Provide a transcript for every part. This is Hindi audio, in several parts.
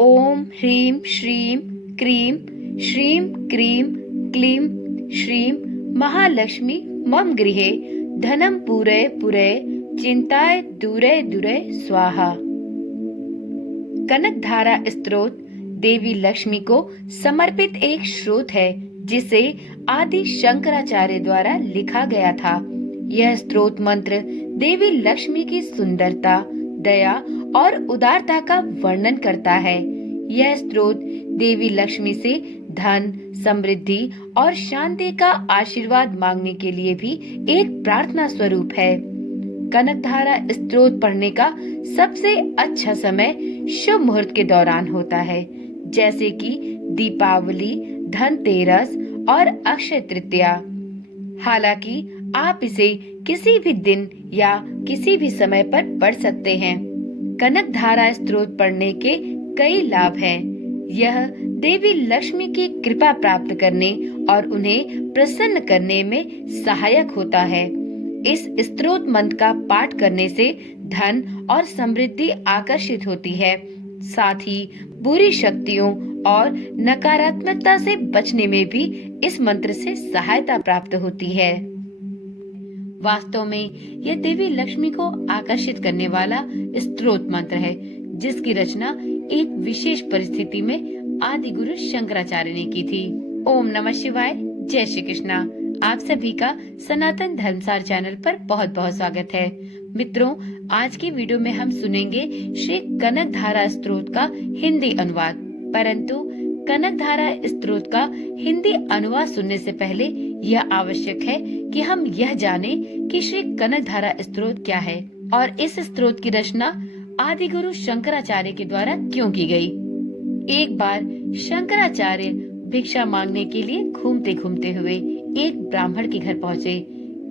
ओम ह्रीं श्रीं क्रीं श्रीं क्रीं क्लीं श्रीं महालक्ष्मी मम गृहे धनम पूरय पूरय चिंताय दूरय दूरय स्वाहा। कनक धारा स्तोत्र देवी लक्ष्मी को समर्पित एक स्रोत है जिसे आदि शंकराचार्य द्वारा लिखा गया था। यह स्रोत मंत्र देवी लक्ष्मी की सुंदरता, दया और उदारता का वर्णन करता है। यह स्रोत देवी लक्ष्मी से धन, समृद्धि और शांति का आशीर्वाद मांगने के लिए भी एक प्रार्थना स्वरूप है। कनक धारा स्तोत्र पढ़ने का सबसे अच्छा समय शुभ मुहूर्त के दौरान होता है, जैसे कि दीपावली, धनतेरस और अक्षय तृतीया। हालांकि आप इसे किसी भी दिन या किसी भी समय पर पढ़ सकते हैं। कनक धारा स्तोत्र पढ़ने के कई लाभ हैं। यह देवी लक्ष्मी की कृपा प्राप्त करने और उन्हें प्रसन्न करने में सहायक होता है। इस स्तोत्र मंत्र का पाठ करने से धन और समृद्धि आकर्षित होती है। साथ ही बुरी शक्तियों और नकारात्मकता से बचने में भी इस मंत्र से सहायता प्राप्त होती है। वास्तव में यह देवी लक्ष्मी को आकर्षित करने वाला स्तोत्र मंत्र है, जिसकी रचना एक विशेष परिस्थिति में आदि गुरु शंकराचार्य ने की थी। ओम नमः शिवाय। जय श्री कृष्णा। आप सभी का सनातन धर्मसार चैनल पर बहुत बहुत स्वागत है। मित्रों, आज की वीडियो में हम सुनेंगे श्री कनक धारा स्तोत्र का हिंदी अनुवाद। परंतु कनक धारा स्तोत्र का हिंदी अनुवाद सुनने से पहले यह आवश्यक है कि हम यह जानें कि श्री कनक धारा स्तोत्र क्या है और इस स्तोत्र की रचना आदि गुरु शंकराचार्य के द्वारा क्यों की गई। एक बार शंकराचार्य भिक्षा मांगने के लिए घूमते घूमते हुए एक ब्राह्मण के घर पहुँचे।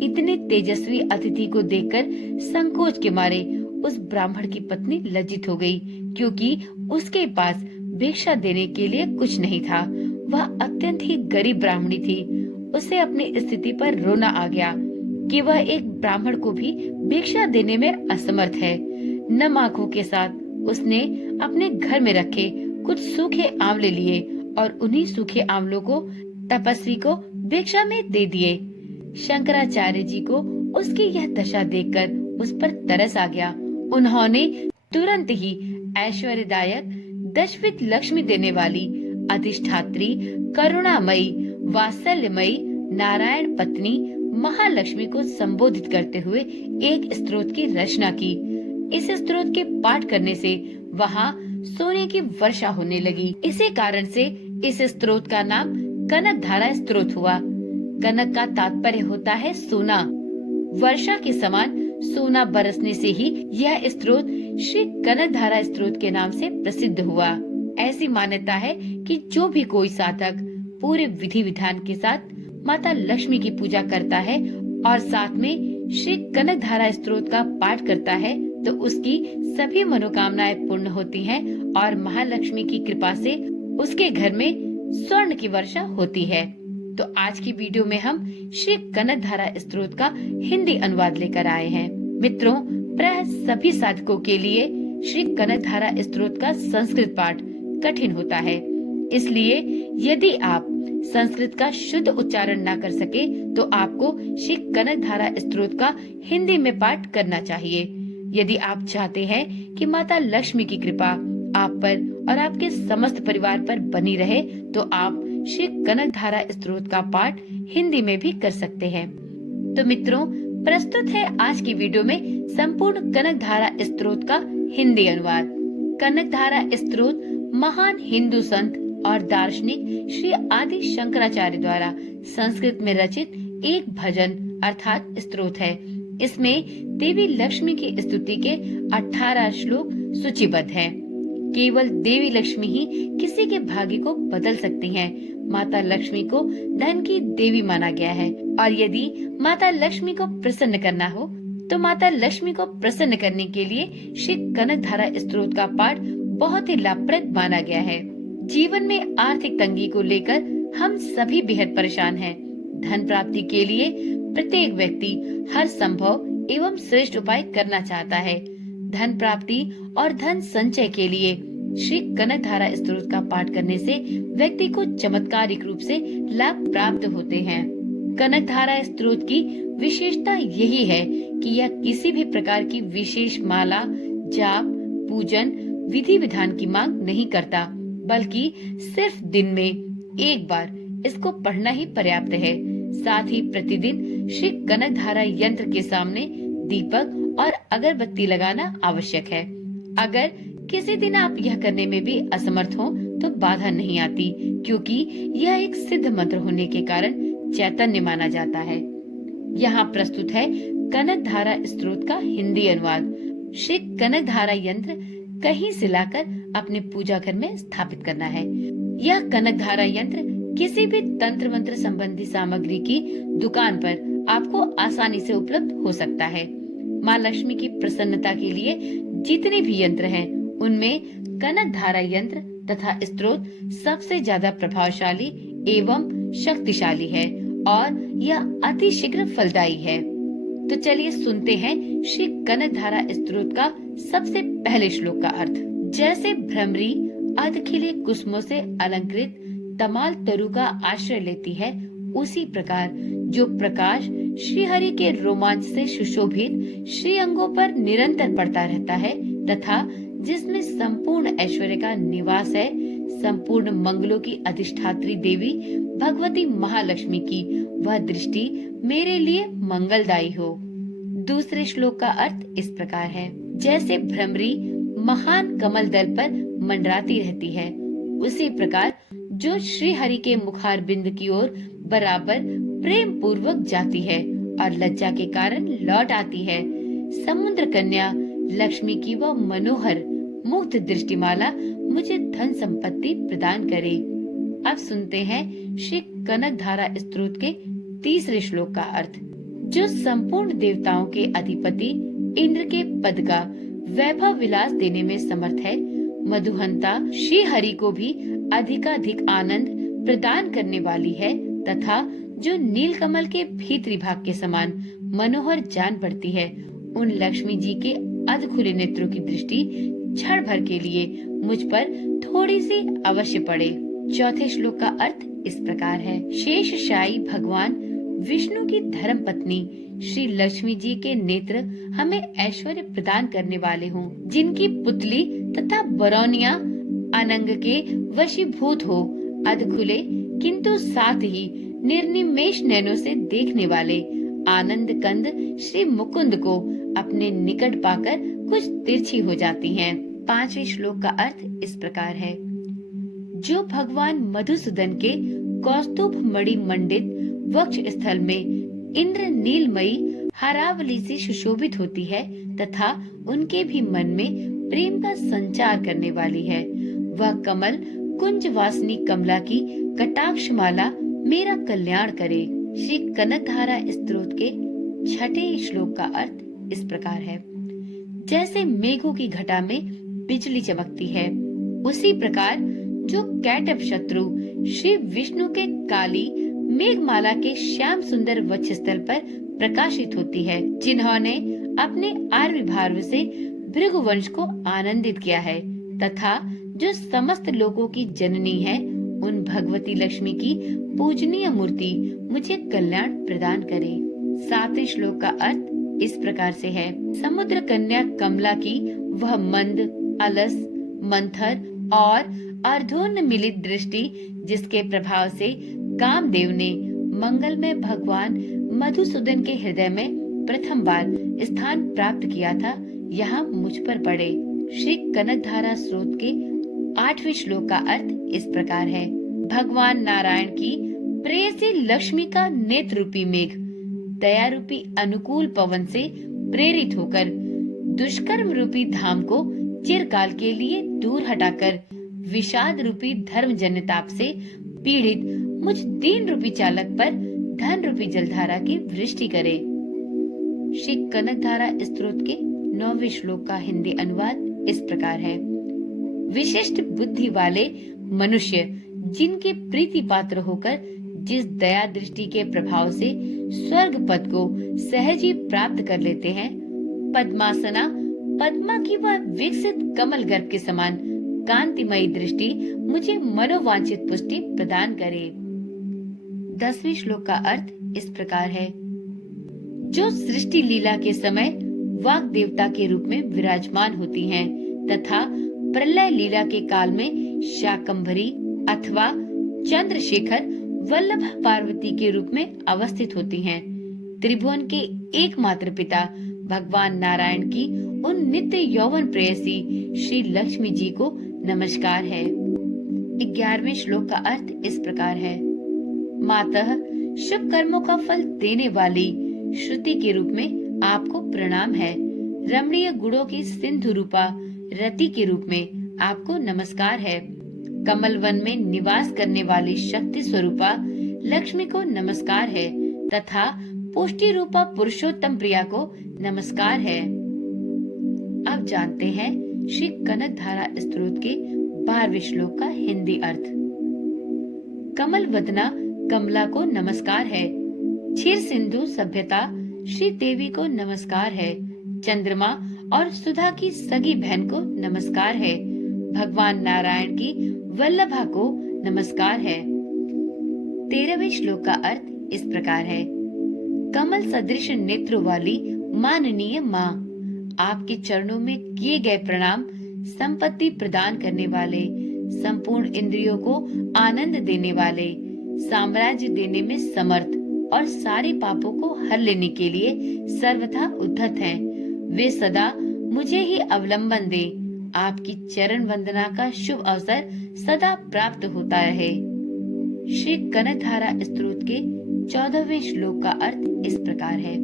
इतने तेजस्वी अतिथि को देखकर संकोच के मारे उस ब्राह्मण की पत्नी लज्जित हो गई, क्योंकि उसके पास भिक्षा देने के लिए कुछ नहीं था। वह अत्यंत ही गरीब ब्राह्मणी थी। उसे अपनी स्थिति पर रोना आ गया कि वह एक ब्राह्मण को भी भिक्षा देने में असमर्थ है। नम आंखों के साथ उसने अपने घर में रखे कुछ सूखे आंवले लिए और उन्हीं सूखे आंवलों को तपस्वी को भिक्षा में दे दिए। शंकराचार्य जी को उसकी यह दशा देखकर उस पर तरस आ गया। उन्होंने तुरंत ही ऐश्वर्यदायक, दशविध लक्ष्मी देने वाली, अधिष्ठात्री, करुणामयी, वात्सल्यमयी नारायण पत्नी महालक्ष्मी को संबोधित करते हुए एक स्तोत्र की रचना की। इस स्तोत्र के पाठ करने से वहाँ सोने की वर्षा होने लगी। इसी कारण से इस स्तोत्र का नाम कनक धारा स्तोत्र हुआ। कनक का तात्पर्य होता है सोना। वर्षा के समान सोना बरसने से ही यह स्तोत्र श्री कनक धारा स्तोत्र के नाम से प्रसिद्ध हुआ। ऐसी मान्यता है कि जो भी कोई साधक पूरे विधि विधान के साथ माता लक्ष्मी की पूजा करता है और साथ में श्री कनक धारा स्तोत्र का पाठ करता है तो उसकी सभी मनोकामनाएं पूर्ण होती हैं और महालक्ष्मी की कृपा से उसके घर में स्वर्ण की वर्षा होती है। तो आज की वीडियो में हम श्री कनक धारा स्तोत्र का हिंदी अनुवाद लेकर आए हैं। मित्रों, प्राय सभी साधकों के लिए श्री कनक धारा स्तोत्र का संस्कृत पाठ कठिन होता है। इसलिए यदि आप संस्कृत का शुद्ध उच्चारण न कर सके तो आपको श्री कनक धारा स्तोत्र का हिंदी में पाठ करना चाहिए। यदि आप चाहते हैं कि माता लक्ष्मी की कृपा आप पर और आपके समस्त परिवार पर बनी रहे तो आप श्री कनक धारा स्तोत्र का पाठ हिंदी में भी कर सकते हैं। तो मित्रों, प्रस्तुत है आज की वीडियो में संपूर्ण कनक धारा स्तोत्र का हिंदी अनुवाद। कनक धारा स्तोत्र महान हिंदू संत और दार्शनिक श्री आदि शंकराचार्य द्वारा संस्कृत में रचित एक भजन अर्थात स्तोत्र है। इसमें देवी लक्ष्मी की स्तुति के 18 श्लोक सूचीबद्ध हैं। केवल देवी लक्ष्मी ही किसी के भाग्य को बदल सकती हैं। माता लक्ष्मी को धन की देवी माना गया है और यदि माता लक्ष्मी को प्रसन्न करना हो तो माता लक्ष्मी को प्रसन्न करने के लिए श्री कनक धारा स्तोत्र का पाठ बहुत ही लाभप्रद माना गया है। जीवन में आर्थिक तंगी को लेकर हम सभी बेहद परेशान हैं। धन प्राप्ति के लिए प्रत्येक व्यक्ति हर संभव एवं श्रेष्ठ उपाय करना चाहता है। धन प्राप्ति और धन संचय के लिए श्री कनक धारा स्तोत्र का पाठ करने से व्यक्ति को चमत्कारिक रूप से लाभ प्राप्त होते हैं। कनक धारा स्तोत्र की विशेषता यही है कि यह किसी भी प्रकार की विशेष माला, जाप, पूजन, विधि विधान की मांग नहीं करता, बल्कि सिर्फ दिन में एक बार इसको पढ़ना ही पर्याप्त है। साथ ही प्रतिदिन श्री कनक धारा यंत्र के सामने दीपक और अगरबत्ती लगाना आवश्यक है। अगर किसी दिन आप यह करने में भी असमर्थ हो तो बाधा नहीं आती, क्योंकि यह एक सिद्ध मंत्र होने के कारण चैतन्य माना जाता है। यहाँ प्रस्तुत है कनक धारा स्तोत्र का हिंदी अनुवाद। श्री कनक धारा यंत्र कहीं से लाकर अपने पूजा घर में स्थापित करना है। यह कनक धारा यंत्र किसी भी तंत्र मंत्र संबंधी सामग्री की दुकान पर आपको आसानी से उपलब्ध हो सकता है। माँ लक्ष्मी की प्रसन्नता के लिए जितने भी यंत्र हैं, उनमें कनक धारा यंत्र तथा स्तोत्र सबसे ज्यादा प्रभावशाली एवं शक्तिशाली है और यह अति शीघ्र फलदायी है। तो चलिए सुनते हैं श्री कनक धारा स्तोत्र का सबसे पहले श्लोक का अर्थ। जैसे भ्रमरी अर्धखिले कुसुमों से अलंकृत तमाल तरु का आश्रय लेती है, उसी प्रकार जो प्रकाश श्री हरि के रोमांच से सुशोभित श्री अंगों पर निरंतर पड़ता रहता है तथा जिसमें संपूर्ण ऐश्वर्य का निवास है, संपूर्ण मंगलों की अधिष्ठात्री देवी भगवती महालक्ष्मी की वह दृष्टि मेरे लिए मंगलदायी हो। दूसरे श्लोक का अर्थ इस प्रकार है। जैसे भ्रमरी महान कमल दल पर मंडराती रहती है, उसी प्रकार जो श्री हरि के मुखार बिंद की ओर बराबर प्रेम पूर्वक जाती है और लज्जा के कारण लौट आती है, समुद्र कन्या लक्ष्मी की वह मनोहर मुग्ध दृष्टिमाला मुझे धन संपत्ति प्रदान करे। अब सुनते हैं श्री कनक धारा स्तोत्र के तीसरे श्लोक का अर्थ। जो संपूर्ण देवताओं के अधिपति इंद्र के पद का वैभव विलास देने में समर्थ है, मधुहंता श्री हरि को भी अधिकाधिक आनंद प्रदान करने वाली है तथा जो नीलकमल के भीतरी भाग के समान मनोहर जान पड़ती है, उन लक्ष्मी जी के अध खुले नेत्रों की दृष्टि क्षण भर के लिए मुझ पर थोड़ी सी अवश्य पड़े। चौथे श्लोक का अर्थ इस प्रकार है। शेषशायी भगवान विष्णु की धर्म पत्नी श्री लक्ष्मी जी के नेत्र हमें ऐश्वर्य प्रदान करने वाले हों, जिनकी पुतली तथा बरौनिया अनंग के वशीभूत हो, अधखुले किंतु साथ ही निर्निमेष नैनों से देखने वाले आनंद कंद श्री मुकुंद को अपने निकट पाकर कुछ तिरछी हो जाती हैं। पांचवें श्लोक का अर्थ इस प्रकार है। जो भगवान मधुसूदन के कौस्तुभ मणि मंडित वक्ष स्थल में इंद्र नीलमयी हरावली से सुशोभित होती है तथा उनके भी मन में प्रेम का संचार करने वाली है, वह कमल कुंज वासनी कमला की कटाक्ष माला मेरा कल्याण करे। श्री कनक धारा स्तोत्र के छठे श्लोक का अर्थ इस प्रकार है। जैसे मेघों की घटा में बिजली चमकती है, उसी प्रकार जो कैटभ शत्रु श्री विष्णु के काली मेघमाला के श्याम सुंदर वक्ष स्थल पर प्रकाशित होती है, जिन्होंने अपने आर्विभार्व से भृगुवंश को आनंदित किया है तथा जो समस्त लोगों की जननी है, उन भगवती लक्ष्मी की पूजनीय मूर्ति मुझे कल्याण प्रदान करे। सातवें श्लोक का अर्थ इस प्रकार से है। समुद्र कन्या कमला की वह मंद, अलस, मंथर और अर्धोन्मिलित दृष्टि, जिसके प्रभाव से कामदेव ने मंगलमय भगवान मधुसूदन के हृदय में प्रथम बार स्थान प्राप्त किया था, यहाँ मुझ पर पड़े। श्री कनक धारा स्तोत्र के आठवें श्लोक का अर्थ इस प्रकार है। भगवान नारायण की प्रेयसी लक्ष्मी का नेत्र रूपी मेघ दया रूपी अनुकूल पवन से प्रेरित होकर दुष्कर्म रूपी धाम को चिरकाल के लिए दूर हटाकर विषाद रूपी धर्म जनताप से पीड़ित मुझ दीन रूपी चालक पर धन रूपी जलधारा की वृष्टि करे। श्री कनक धारा स्तोत्र के 9वें श्लोक का हिंदी अनुवाद इस प्रकार है। विशिष्ट बुद्धि वाले मनुष्य जिनके प्रीति पात्र होकर जिस दया दृष्टि के प्रभाव से स्वर्ग पद को सहज ही प्राप्त कर लेते हैं, पद्मासना पद्मा की वह विकसित कमल गर्भ के समान कांतिमयी दृष्टि मुझे मनोवांछित पुष्टि प्रदान करे। 10वें श्लोक का अर्थ इस प्रकार है। जो सृष्टि लीला के समय वाग देवता के रूप में विराजमान होती हैं तथा प्रलय लीला के काल में शाकंभरी अथवा चंद्रशेखर वल्लभ पार्वती के रूप में अवस्थित होती हैं। त्रिभुवन के एकमात्र पिता भगवान नारायण की उन नित्य यौवन प्रेयसी श्री लक्ष्मी जी को नमस्कार है। 11वें श्लोक का अर्थ इस प्रकार है। मातः शुभ कर्मों का फल देने वाली श्रुति के रूप में आपको प्रणाम है। रमणीय गुणों की सिंधु रूपा रति के रूप में आपको नमस्कार है। कमल वन में निवास करने वाली शक्ति स्वरूपा लक्ष्मी को नमस्कार है तथा पुष्टि रूपा पुरुषोत्तम प्रिया को नमस्कार है। अब जानते हैं श्री कनक धारा स्तोत्र के 12वें श्लोक का हिंदी अर्थ। कमल वदना कमला को नमस्कार है। क्षीर सिंधु सभ्यता श्री देवी को नमस्कार है। चंद्रमा और सुधा की सगी बहन को नमस्कार है। भगवान नारायण की वल्लभा को नमस्कार है। 13वें श्लोक का अर्थ इस प्रकार है। कमल सदृश नेत्रों वाली माननीय माँ, आपके चरणों में किए गए प्रणाम संपत्ति प्रदान करने वाले, संपूर्ण इंद्रियों को आनंद देने वाले, साम्राज्य देने में समर्थ और सारे पापों को हर लेने के लिए सर्वथा उद्धत हैं। वे सदा मुझे ही अवलंबन दे। आपकी चरण वंदना का शुभ अवसर सदा प्राप्त होता रहे। श्री कनकधारा स्तोत्र के 14वें श्लोक का अर्थ इस प्रकार है।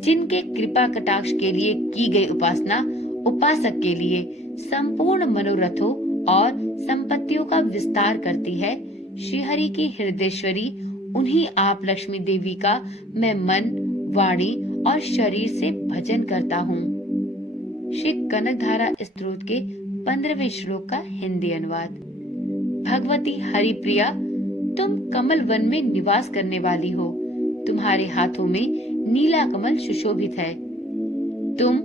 जिनके कृपा कटाक्ष के लिए की गई उपासना उपासक के लिए संपूर्ण मनोरथों और संपत्तियों का विस्तार करती है, श्री हरि की हृदयेश्वरी उन्हीं आप लक्ष्मी देवी का मैं मन, वाणी और शरीर से भजन करता हूँ। श्री कनकधारा स्तोत्र के 15वें श्लोक का हिंदी अनुवाद। भगवती हरिप्रिया, तुम कमल वन में निवास करने वाली हो। तुम्हारे हाथों में नीला कमल सुशोभित है। तुम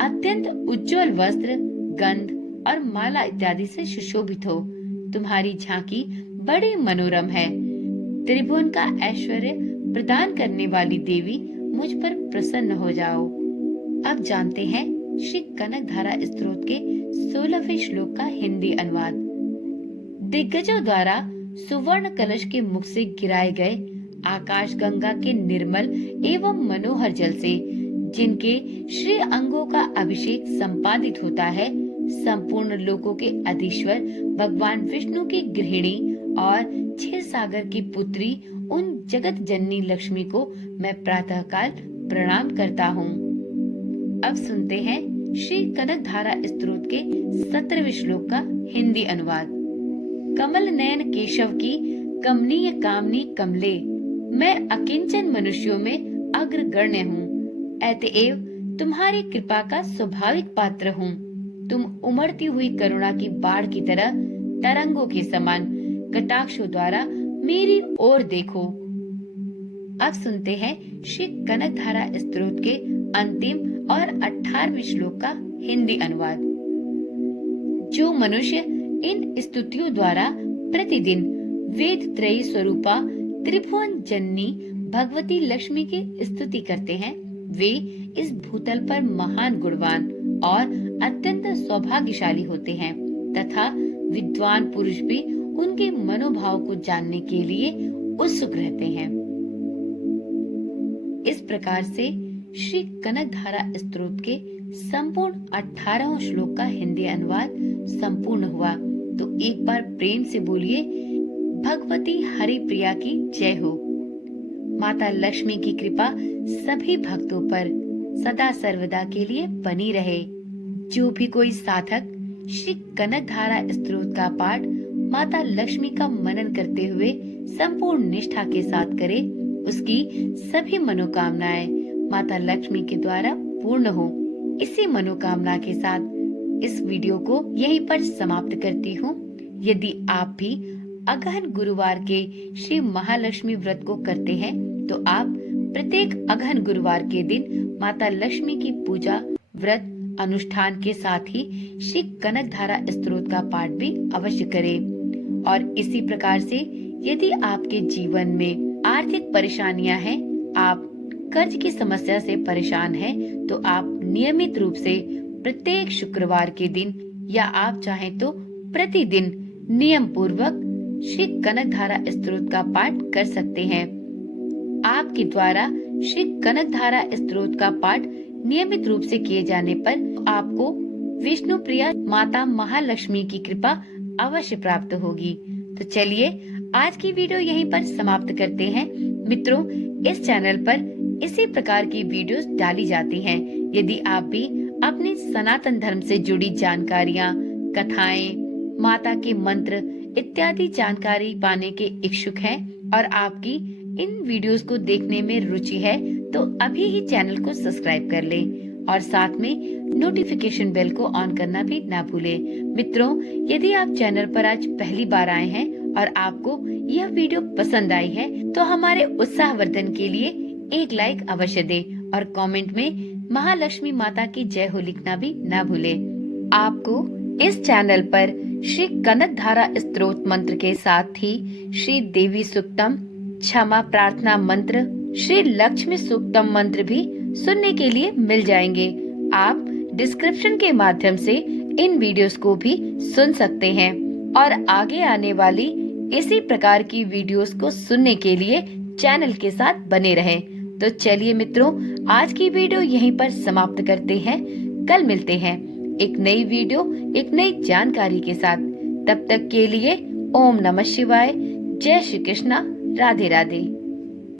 अत्यंत उज्जवल वस्त्र, गंध और माला इत्यादि से सुशोभित हो। तुम्हारी झांकी बड़ी मनोरम है। त्रिभुवन का ऐश्वर्य प्रदान करने वाली देवी, मुझ पर प्रसन्न हो जाओ। अब जानते हैं श्री कनकधारा स्तोत्र के 16वें श्लोक का हिंदी अनुवाद। दिग्गजों द्वारा सुवर्ण कलश के मुख से गिराए गए आकाश गंगा के निर्मल एवं मनोहर जल से जिनके श्री अंगों का अभिषेक संपादित होता है, संपूर्ण लोकों के अधीश्वर भगवान विष्णु की गृहिणी और 6 सागर की पुत्री उन जगत जननी लक्ष्मी को मैं प्रातःकाल प्रणाम करता हूँ। अब सुनते हैं श्री कनकधारा स्तोत्र के 17वें श्लोक का हिंदी अनुवाद। कमल नयन केशव की कमनीय कामनी कमले, मैं अकिंचन मनुष्यों में अग्रगण्य हूँ। अतएव तुम्हारी कृपा का स्वाभाविक पात्र हूँ। तुम उमड़ती हुई करुणा की बाढ़ की तरह तरंगों के समान कटाक्षों द्वारा मेरी ओर देखो। अब सुनते हैं श्री कनकधारा स्तोत्र के अंतिम और 18वें श्लोक का हिंदी अनुवाद। जो मनुष्य इन स्तुतियों द्वारा प्रतिदिन वेद त्रयी स्वरूपा त्रिभुवन जननी भगवती लक्ष्मी की स्तुति करते हैं, वे इस भूतल पर महान गुणवान और अत्यंत सौभाग्यशाली होते हैं तथा विद्वान पुरुष भी उनके मनोभाव को जानने के लिए उत्सुक रहते हैं। इस प्रकार से श्री कनकधारा स्तोत्र के संपूर्ण 18 श्लोक का हिंदी अनुवाद संपूर्ण हुआ। तो एक बार प्रेम से बोलिए, भगवती हरिप्रिया की जय हो। माता लक्ष्मी की कृपा सभी भक्तों पर सदा सर्वदा के लिए बनी रहे। जो भी कोई साधक श्री कनकधारा स्तोत्र का पाठ माता लक्ष्मी का मनन करते हुए संपूर्ण निष्ठा के साथ करे, उसकी सभी मनोकामनाएं माता लक्ष्मी के द्वारा पूर्ण हो। इसी मनोकामना के साथ इस वीडियो को यहीं पर समाप्त करती हूँ। यदि आप भी अगहन गुरुवार के श्री महालक्ष्मी व्रत को करते हैं तो आप प्रत्येक अगहन गुरुवार के दिन माता लक्ष्मी की पूजा, व्रत अनुष्ठान के साथ ही श्री कनक धारा स्तोत्र का पाठ भी अवश्य करें। और इसी प्रकार से यदि आपके जीवन में आर्थिक परेशानियां हैं, आप कर्ज की समस्या से परेशान हैं, तो आप नियमित रूप से प्रत्येक शुक्रवार के दिन या आप चाहें तो प्रतिदिन नियम पूर्वक श्री कनक धारा स्तोत्र का पाठ कर सकते हैं। आपके द्वारा श्री कनक धारा स्तोत्र का पाठ नियमित रूप से किए जाने पर आपको विष्णु प्रिया माता महालक्ष्मी की कृपा अवश्य प्राप्त होगी। तो चलिए आज की वीडियो यहीं पर समाप्त करते हैं। मित्रों, इस चैनल पर इसी प्रकार की वीडियोस डाली जाती हैं। यदि आप भी अपने सनातन धर्म से जुड़ी जानकारियाँ, कथाएं, माता के मंत्र इत्यादि जानकारी पाने के इच्छुक हैं और आपकी इन वीडियोस को देखने में रुचि है, तो अभी ही चैनल को सब्सक्राइब कर लें और साथ में नोटिफिकेशन बेल को ऑन करना भी ना भूलें। मित्रों, यदि आप चैनल पर आज पहली बार आए हैं और आपको यह वीडियो पसंद आई है, तो हमारे उत्साहवर्धन के लिए एक लाइक अवश्य दें और कमेंट में महालक्ष्मी माता की जय हो लिखना भी ना भूलें। आपको इस चैनल पर श्री कनक धारा स्तोत्र मंत्र के साथ ही श्री देवी सूक्तम, क्षमा प्रार्थना मंत्र, श्री लक्ष्मी सूक्तम मंत्र भी सुनने के लिए मिल जाएंगे। आप डिस्क्रिप्शन के माध्यम से इन वीडियोस को भी सुन सकते हैं और आगे आने वाली इसी प्रकार की वीडियोस को सुनने के लिए चैनल के साथ बने रहें। तो चलिए मित्रों, आज की वीडियो यहीं पर समाप्त करते हैं। कल मिलते हैं एक नई वीडियो, एक नई जानकारी के साथ। तब तक के लिए ओम नमः शिवाय, जय श्री कृष्णा, राधे राधे।